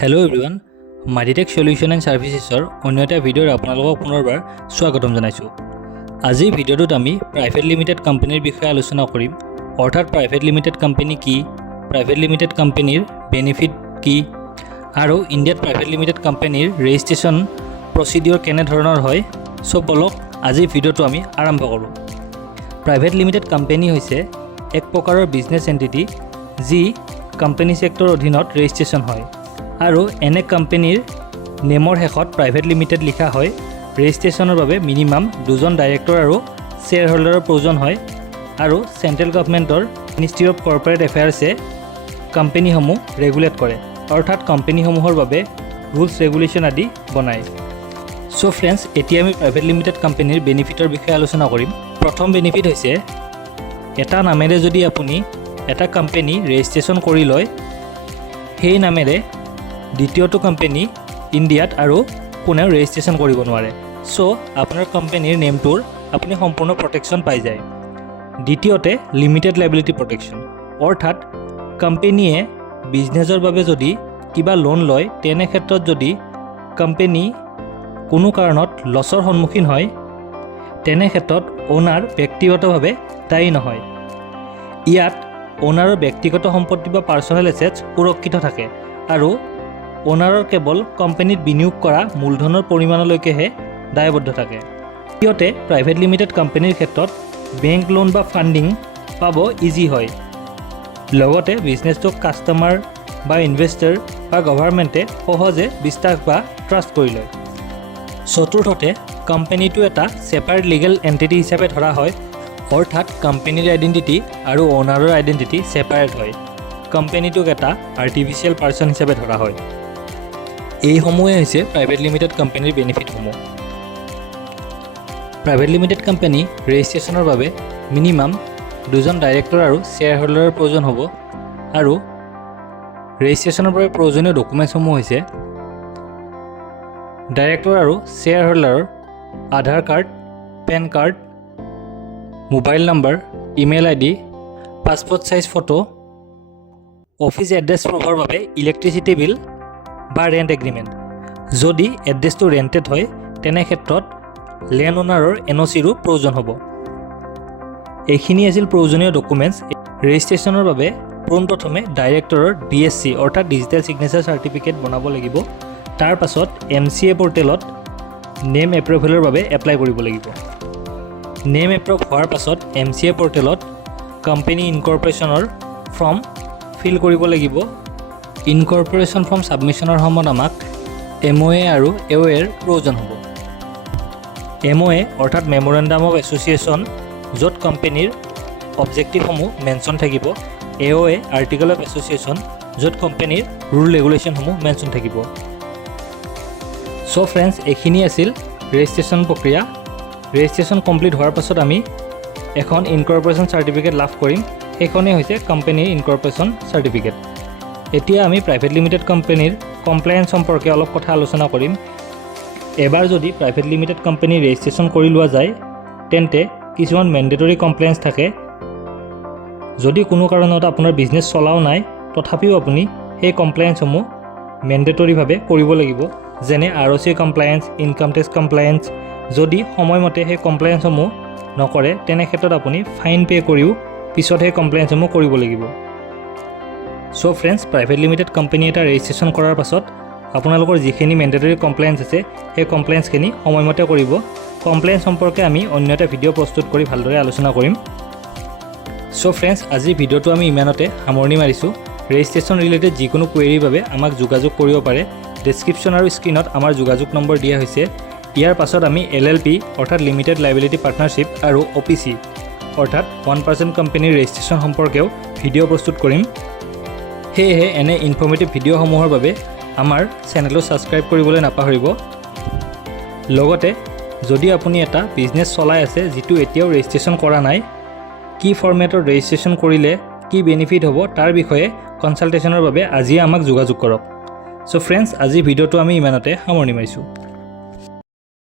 Hello everyone, Maditech Solution and Servicesৰ অন্য এটা ভিডিঅ'ত আপোনালোকক পুনৰবাৰ স্বাগতম জনাইছো। আজিৰ ভিডিঅ'টোত আমি প্ৰাইভেট লিমিটেড কোম্পানীৰ বিষয়ে আলোচনা কৰিম। অৰ্থাৎ প্ৰাইভেট লিমিটেড কোম্পানী কি, প্ৰাইভেট লিমিটেড কোম্পানীৰ বেনিফিট কি, আৰু ইণ্ডিয়াত প্ৰাইভেট লিমিটেড কোম্পানীৰ ৰেজিষ্ট্ৰেশ্যন প্ৰচিডিউৰ কেনে ধৰণৰ হয়। সো বলক আজিৰ ভিডিঅ'টো আমি আৰম্ভ কৰোঁ। প্ৰাইভেট লিমিটেড কোম্পানী হৈছে এক প্ৰকাৰৰ বিজনেছ এণ্টিটি যি কোম্পানী ছেক্টৰৰ অধীনত ৰেজিষ্ট্ৰেশ্যন হয় আৰু এনে কোম্পানীৰ নেমৰ শেষত প্ৰাইভেট লিমিটেড লিখা হয়। ৰেজিষ্ট্ৰেশ্যনৰ বাবে মিনিমাম 2জন ডাইৰেক্টৰ আৰু শ্বেয়াৰ হোল্ডাৰৰ প্ৰয়োজন হয় আৰু চেণ্ট্ৰেল গভৰ্ণমেণ্টৰ মিনিষ্ট্ৰী অফ কৰ্পৰেট এফেয়াৰ্ছে কোম্পানীসমূহ ৰেগুলেট কৰে, অৰ্থাৎ কোম্পানীসমূহৰ বাবে ৰুলছ ৰেগুলেশ্যন আদি বনায়। চ' ফ্ৰেণ্ডছ, এতিয়া আমি প্ৰাইভেট লিমিটেড কোম্পানীৰ বেনিফিটৰ বিষয়ে আলোচনা কৰিম। প্ৰথম বেনিফিট হৈছে এটা নামেৰে যদি আপুনি এটা কোম্পানী ৰেজিষ্ট্ৰেশ্যন কৰি লয়, সেই নামেৰে দ্বিতীয়টো কোম্পানী ইণ্ডিয়াত আৰু কোনেও ৰেজিষ্ট্ৰেশ্যন কৰিব নোৱাৰে। চ' আপোনাৰ কোম্পানীৰ নেমটোৰ আপুনি সম্পূৰ্ণ প্ৰটেকশ্যন পাই যায়। দ্বিতীয়তে লিমিটেড লাইবিলিটি প্ৰটেকশ্যন, অৰ্থাৎ কোম্পানীয়ে বিজনেছৰ বাবে যদি কিবা লোন লয়, তেনে ক্ষেত্ৰত যদি কোম্পানী কোনো কাৰণত লছৰ সন্মুখীন হয়, তেনে ক্ষেত্ৰত অ'নাৰ ব্যক্তিগতভাৱে দায়ী নহয়। ইয়াত অ'নাৰৰ ব্যক্তিগত সম্পত্তি বা পাৰ্চনেল এছেটছ সুৰক্ষিত থাকে আৰু অ'নাৰৰ কেৱল কোম্পানীত বিনিয়োগ কৰা মূলধনৰ পৰিমাণলৈকেহে দায়বদ্ধ থাকে। দ্বিতীয়তে প্ৰাইভেট লিমিটেড কোম্পানীৰ ক্ষেত্ৰত বেংক লোন বা ফাণ্ডিং পাব ইজি হয়। লগতে বিজনেছটোক কাষ্টমাৰ বা ইনভেষ্টাৰ বা গভৰ্ণমেণ্টে সহজে বিশ্বাস বা ট্ৰাষ্ট কৰি লয়। চতুৰ্থতে কোম্পানীটো এটা ছেপাৰেট লিগেল এণ্টিটি হিচাপে ধৰা হয়, অৰ্থাৎ কোম্পানীৰ আইডেণ্টিটি আৰু অ'নাৰৰ আইডেণ্টিটি ছেপাৰেট হয়। কোম্পানীটোক এটা আৰ্টিফিচিয়েল পাৰ্চন হিচাপে ধৰা হয়। এইসমূহে হৈছে প্ৰাইভেট লিমিটেড কোম্পানীৰ বেনিফিটসমূহ। প্ৰাইভেট লিমিটেড কোম্পানী ৰেজিষ্ট্ৰেশ্যনৰ বাবে মিনিমাম 2জন ডাইৰেক্টৰ আৰু শ্বেয়াৰ হোল্ডাৰৰ প্ৰয়োজন হ'ব আৰু ৰেজিষ্ট্ৰেশ্যনৰ বাবে প্ৰয়োজনীয় ডকুমেণ্টছসমূহ হৈছে ডাইৰেক্টৰ আৰু শ্বেয়াৰ হোল্ডাৰৰ Aadhaar card, PAN card, mobile number, email ID, passport size photo, office address প্ৰুফৰ বাবে ইলেক্ট্ৰিচিটি বিল বা ৰেণ্ট এগ্ৰিমেণ্ট। যদি এড্ৰেছটো ৰেণ্টেড হয়, তেনে ক্ষেত্ৰত লেণ্ড অ'নাৰৰ NOCৰো প্ৰয়োজন হ'ব। এইখিনি আছিল প্ৰয়োজনীয় ডকুমেণ্টছ। ৰেজিষ্ট্ৰেশ্যনৰ বাবে পোনপ্ৰথমে ডাইৰেক্টৰৰ DSC অৰ্থাৎ ডিজিটেল ছিগনেচাৰ চাৰ্টিফিকেট বনাব লাগিব। তাৰ পাছত MCA পৰ্টেলত নেম এপ্ৰুভেলৰ বাবে এপ্লাই কৰিব লাগিব। নেম এপ্ৰুভ হোৱাৰ পাছত MCA পৰ্টেলত কোম্পানী ইনকৰ্পৰেশ্যনৰ ফৰ্ম ফিল কৰিব লাগিব। ইনকৰ্পৰেশ্যন ফৰ্ম ছাবমিশ্যনৰ সময়ত আমাক MOA আৰু AOAৰ প্ৰয়োজন হ'ব। MOA অৰ্থাৎ মেমৰেণ্ডাম অফ এছ'চিয়েশ্যন, য'ত কোম্পানীৰ অবজেক্টিভসমূহ মেনশ্যন থাকিব। AOA আৰ্টিকল অফ এছ'চিয়েশ্যন, য'ত কোম্পানীৰ ৰুল ৰেগুলেশ্যনসমূহ মেনশ্যন থাকিব। চ' ফ্ৰেণ্ডছ, এইখিনি আছিল ৰেজিষ্ট্ৰেশ্যন প্ৰক্ৰিয়া। ৰেজিষ্ট্ৰেশ্যন কমপ্লিট হোৱাৰ পাছত আমি এখন ইনকৰ্পৰেশ্যন চাৰ্টিফিকেট লাভ কৰিম। সেইখনেই হৈছে কোম্পানীৰ ইনকৰ্পৰেশ্যন চাৰ্টিফিকেট। এতিয়া আমি প্ৰাইভেট লিমিটেড কোম্পানীৰ কমপ্লায়েন্স সম্পৰ্কে অলপ কথা আলোচনা কৰিম। এবাৰ যদি প্ৰাইভেট লিমিটেড কোম্পানী ৰেজিষ্ট্ৰেশ্যন কৰি লোৱা যায়, তেন্তে কিছুমান মেণ্ডেটৰী কমপ্লায়েন্স থাকে। যদি কোনো কাৰণত আপোনাৰ বিজনেছ চলাও নাই, তথাপিও আপুনি সেই কমপ্লায়েন্সসমূহ মেণ্ডেটৰীভাৱে কৰিব লাগিব, যেনে ROC compliance, income tax compliance. যদি সময়মতে সেই কমপ্লায়েন্সসমূহ নকৰে, তেনে ক্ষেত্ৰত আপুনি ফাইন পে' কৰিও পিছত সেই কমপ্লায়েন্সসমূহ কৰিব লাগিব। চ' ফ্ৰেণ্ডছ, প্ৰাইভেট লিমিটেড কোম্পানী এটা ৰেজিষ্ট্ৰেশ্যন কৰাৰ পাছত আপোনালোকৰ যিখিনি মেণ্ডেটৰী কমপ্লায়েন্স আছে, সেই কমপ্লায়েন্সখিনি সময়মতে কৰিব। কমপ্লায়েন্স সম্পৰ্কে আমি অন্য এটা ভিডিঅ' প্ৰস্তুত কৰি ভালদৰে আলোচনা কৰিম। চ' ফ্ৰেণ্ডছ, আজিৰ ভিডিঅ'টো আমি ইমানতে সামৰণি মাৰিছোঁ। ৰেজিষ্ট্ৰেশ্যন ৰিলেটেড যিকোনো কুৱেৰিৰ বাবে আমাক যোগাযোগ কৰিব পাৰে। ডেছক্ৰিপশ্যন আৰু স্ক্ৰীণত আমাৰ যোগাযোগ নম্বৰ দিয়া হৈছে। ইয়াৰ পাছত আমি LLP অৰ্থাৎ লিমিটেড লাইবিলিটি পাৰ্টনাৰশ্বিপ আৰু OPC অৰ্থাৎ 1% কোম্পানীৰ ৰেজিষ্ট্ৰেশ্যন সম্পৰ্কেও ভিডিঅ' প্ৰস্তুত কৰিম। সেয়েহে এনে ইনফৰ্মেটিভ ভিডিঅ'সমূহৰ বাবে আমাৰ চেনেলটো ছাবস্ক্ৰাইব কৰিবলৈ নাপাহৰিব। লগতে যদি আপুনি এটা বিজনেছ চলাই আছে যিটো এতিয়াও ৰেজিষ্ট্ৰেশ্যন কৰা নাই, কি ফৰ্মেটত ৰেজিষ্ট্ৰেশ্যন কৰিলে কি বেনিফিট হ'ব তাৰ বিষয়ে কনচালটেশ্যনৰ বাবে আজিয়ে আমাক যোগাযোগ কৰক। চ' ফ্ৰেণ্ডছ, আজিৰ ভিডিঅ'টো আমি ইমানতে সামৰণি মাৰিছোঁ।